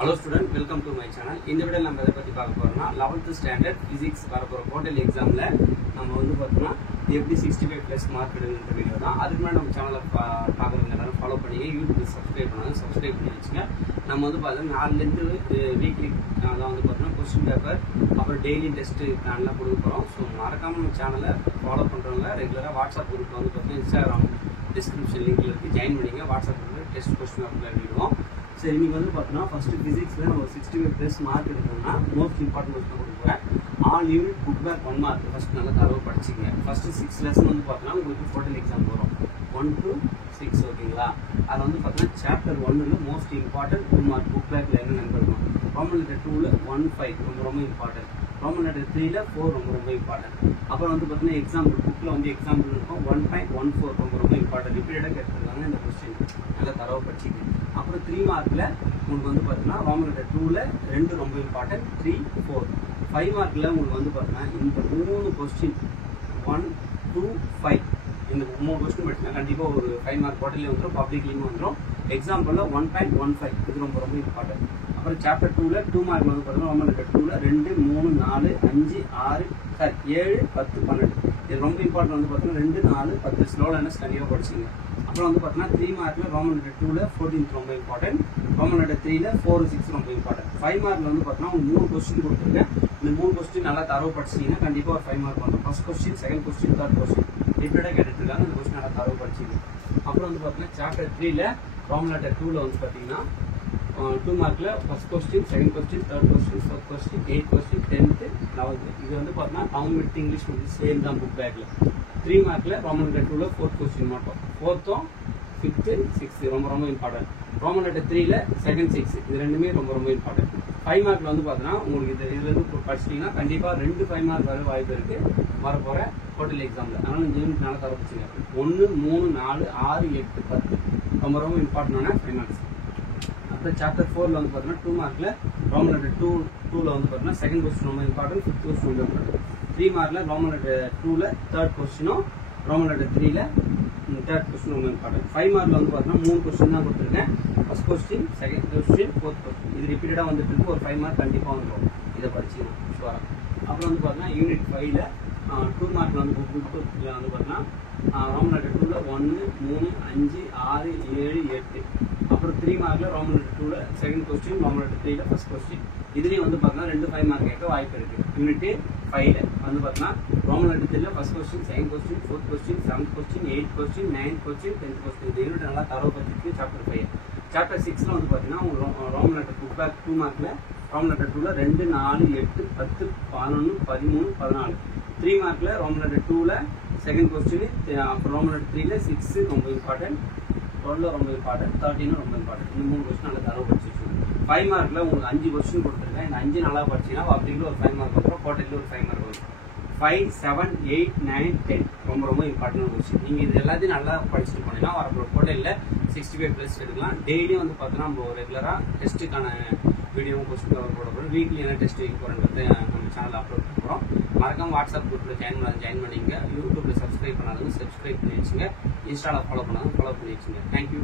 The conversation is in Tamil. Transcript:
Hello student, welcome to my channel. இந்த வீடியோல நம்ம எதை பத்தி பார்க்க போறோம்னா 11th standard physics வரப்போற குவார்டர்லி எக்ஸாம்ல நம்ம வந்து பார்த்தோம்னா எப்படி 65 plus மார்க் எடுக்கணும்ன்ற வீடியோ தான். அதுக்கு முன்னாடி நம்ம சேனலை பார்க்குறவங்க எல்லாரும் ஃபாலோ பண்ணி யூடியூப்ல சப்ஸ்கிரைப் பண்ணி வச்சுங்க. நம்ம வந்து பார்த்தோம்னா 4 இருந்து வீக்லி அதான் வந்து பார்த்தோம்னா கொஸ்டின் பேப்பர் அப்புறம் டெய்லி டெஸ்ட் பிளான்லாம் கொடுக்க போகிறோம். ஸோ மறக்காம நம்ம சேனலை ஃபாலோ பண்ணுறவங்க ரெகுலராக வாட்ஸ்அப் குரூப் வந்து பார்த்தீங்கன்னா இன்ஸ்டாகிராம் டிஸ்கிரிப்ஷன் லிங்க்ல இருக்கு, ஜாயின் பண்ணிங்க. வாட்ஸ்அப் குரூப்பில் டெஸ்ட் கொஸ்டின் பேப்பர் எழுதிடுவோம். சரி, நீங்கள் வந்து பார்த்தோன்னா ஃபஸ்ட்டு ஃபிசிக்ஸில் நம்ம 65 plus மார்க் எடுக்கணும்னா மோஸ்ட் இம்பார்ட்டன்ட் கொஸ்டின் கொடுக்குறேன். All unit book back 1 mark first நல்லா தரவு படிச்சிங்க. ஃபஸ்ட்டு 6 லெசன் வந்து பார்த்தோன்னா உங்களுக்கு டோட்டல் எக்ஸாம் வரும் 1 to 6, ஓகேங்களா? அதில் வந்து பார்த்தோன்னா சாப்டர் 1ல் மோஸ்ட் இம்பார்ட்டன்ட் 2 மார்க் புக் பேக்கில் என்ன நண்பர்களும் ரோமன் லெட்டர் 2ல் 1-5 ரொம்ப இம்பார்ட்டன்ட், ரோமன் லெட்டர் 3ல் 4 ரொம்ப இம்பார்ட்டன்ட். அப்புறம் வந்து பார்த்தீங்கன்னா எக்ஸாம்பிள் புக்கில் வந்து எக்ஸாம்பிள் இருக்கும் 1.14 ரொம்ப இம்பார்ட்டன்ட். ரிப்பீட்டடாக கேட்டிருக்காங்க இந்த கொஸ்டின், நல்லா தரவு படிச்சிங்க. அப்புறம் 3 மார்க்கில் உங்களுக்கு வந்து பார்த்தீங்கன்னா ரோமன் லெட்டர் 2ல் 2 ரொம்ப இம்பார்ட்டன்ட், 3, 4. 5 மார்க்கில் உங்களுக்கு வந்து பார்த்தீங்கன்னா இந்த 3 கொஸ்டின் 1, 2, 5 இந்த 3 கொஸ்டின் படிச்சுன்னா கண்டிப்பாக ஒரு 5 மார்க் குவார்டர்லி வந்துடும், பப்ளிக்லேயும் வந்துடும். எக்ஸாம்பிளில் 1.15 இது ரொம்ப இம்பார்ட்டன்ட். அப்புறம் சாப்டர் 2ல் 2 மார்க்கில் வந்து பார்த்தீங்கன்னா ரோமன் லெட்டர் 2ல் 2, 3, 4, 5, 6, 7, 10, 12 இது ரொம்ப இம்பார்ட்டன்ட். வந்து பார்த்தீங்கன்னா 2, 4, 10 ஸ்லோ லைனஸ் கண்டிப்பாக படிச்சுங்க. அப்புறம் வந்து பார்த்தீங்கன்னா 3 மார்க்கில் ரோமன் லெட்டர் 2ல் 14 ரொம்ப இம்பார்ட்டன்ட், ரோமன் லெட்டர் 3ல் 4, 6 ரொம்ப இம்பார்ட்டன்ட். 5 மார்க்கில் வந்து பார்த்தீங்கன்னா ஒரு 3 கொஸ்டின் கொடுத்துருக்கேன். இந்த 3 கொஸ்டின் நல்லா தரவு படிச்சிங்கன்னா கண்டிப்பாக ஒரு 5 மார்க் வந்துடும். First question, second question, third question ரிப்பீட்டாக கேட்டுட்டு இருக்காங்க. இந்த கொஸ்டின் நல்லா தரவு படிச்சிங்க. அப்புறம் வந்து பார்த்தீங்கன்னா சாப்டர் 3ல் ரோமன் லெட்டர் 2ல் வந்து பார்த்தீங்கன்னா 2 மார்க்கில் first question, second question, third question, fourth question, 8 question, 10th, 11th இது வந்து பார்த்தீங்கன்னா தமிழ் வித் இங்கிலீஷ் வந்து சேம் தான் புக் பேக்கில். 3 மார்க்கில் ரோமன் லெட்டர் 2ல் 4th கொஸ்டின் மட்டும், 4th, 5th, 6th ரொம்ப இம்பார்ட்டன்ட். ரோமன் லெட்டர் 3ல் செகண்ட் 6 இது ரெண்டுமே ரொம்ப இம்பார்ட்டன்ட். 5 மார்க்கில் வந்து பார்த்தீங்கன்னா உங்களுக்கு இதுலேருந்து படிச்சிட்டிங்கன்னா கண்டிப்பாக 2 5 மார்க் வர வாய்ப்பு இருக்குது வரப்போகிற டோட்டல் எக்ஸாமில். அதனால் இந்த யூனிட் நல்லா தர வச்சுங்க. 1, 3, 4, 6, 8, 10 ரொம்ப இம்பார்ட்டன்டான 5 மார்க்ஸ். அப்புறம் சாப்டர் 4ல் வந்து பார்த்தீங்கன்னா 2 மார்க்கில் ரோமன் லெட்டர் 2ல் வந்து பார்த்தீங்கன்னா செகண்ட் கொஸ்டின் ரொம்ப இம்பார்ட்டன்ட், 5th கொஸ்டின் ரொம்ப இம்பார்ட்டன்ட். 3 மார்க்கில் ரோமன் லெட்டர் 2ல் தேர்ட் கொஸ்டினும், ரோமன் லெட்டர் 3ல் தேர்ட் கொஸ்டின் ரொம்ப இம்பார்ட்டன்ட். 5 மார்க்கில் வந்து பார்த்தீங்கன்னா 3 கொஸ்டின் தான் கொடுத்துருக்கேன். First question, second question, fourth question இது ரிப்பீட்டடாக வந்துட்டு இருக்கு. ஒரு 5 மார்க் கண்டிப்பாக வந்துடும், இதை படிச்சுக்கலாம் ஷுவராக. அப்புறம் வந்து பார்த்தீங்கன்னா யூனிட் 5ல் 2 மார்க்கில் வந்து புக்கில் வந்து பார்த்தீங்கன்னா ரோமன் லெட்டர் 2ல் 1, 3, 5, 6, 7, 8. அப்புறம் 3 மார்க்கில் ரோமன் லெட்டர் 2ல் செகண்ட் கொஸ்டின், ரோமன் லெட்டர் 3ல் ஃபர்ஸ்ட் கொஸ்டின் இதுலேயும் வந்து பார்த்தீங்கன்னா 2 5 மார்க் கேட்க வாய்ப்பு இருக்குது. யூனிட் 5ல் வந்து பார்த்தீங்கன்னா ரோமன் லெட்டர் 3ல் first question, second question, fourth question, 7th question, 8th question, 9th question, 10th question இந்த யூனிட் நல்லா தரவு பற்றிருக்கு. சாப்டர் 5. சாப்டர் 6ல் வந்து பார்த்தீங்கன்னா ரோமன் லெட்டர் புக் பேக் 2 மார்க்கில் ரோமன் லெட்டர் 2ல் 2, 4, 8, 10, 11, 13, 14. 3 மார்க்கில் ரோமன் லெட்டர் 2ல் செகண்ட் கொஸ்டின், அப்புறம் ரோமன் லெட்டர் 3ல் 6 ரொம்ப இம்பார்ட்டன்ட், 12 ரொம்ப இம்பார்ட்டன்ட், 13 ரொம்ப இம்பார்ட்டன்ட். இந்த 3 கொஸ்டின் நல்லா தரவு படிச்சு வச்சுக்கோங்க. 5 மார்க்கில் உங்களுக்கு 5 கொஸ்டின் கொடுத்துருக்கேன். இந்த 5 நல்லா படிச்சீங்கன்னா அப்படிங்கிற ஒரு 5 மார்க் வந்துடும், குவார்டர்லி ஒரு 5 மார்க் வரும். 5, 7, 8, 9, 10 ரொம்ப இம்பார்ட்டன்ட் கொஸ்டின். நீங்கள் இது எல்லாத்தையும் நல்லா படிச்சுட்டு போனீங்கன்னா வரப்போ குவார்டர்லியில் 65 plus எடுக்கலாம். டெய்லியும் வந்து பார்த்தோன்னா நம்ம ரெகுலராக டெஸ்ட்டுக்கான வீடியோவும் கொஸ்டின் கவர் போட போகிறோம். வீக்லி என்ன டெஸ்ட் வைக்க போகிறோன்றதை நம்ம சேனலில் அப்லோட் பண்ணுறோம். மறக்காம வாட்ஸ்அப் குரூப்பில் ஜாயின் பண்ணிங்க. யூடியூப்பில் சப்ஸ்கிரைப் பண்ணாதவங்க சப்ஸ்கிரைப் பண்ணி வச்சுங்க. இன்ஸ்டாவில் ஃபாலோ பண்ணாதவங்க ஃபாலோ பண்ணி வச்சுங்க. தேங்க்யூ.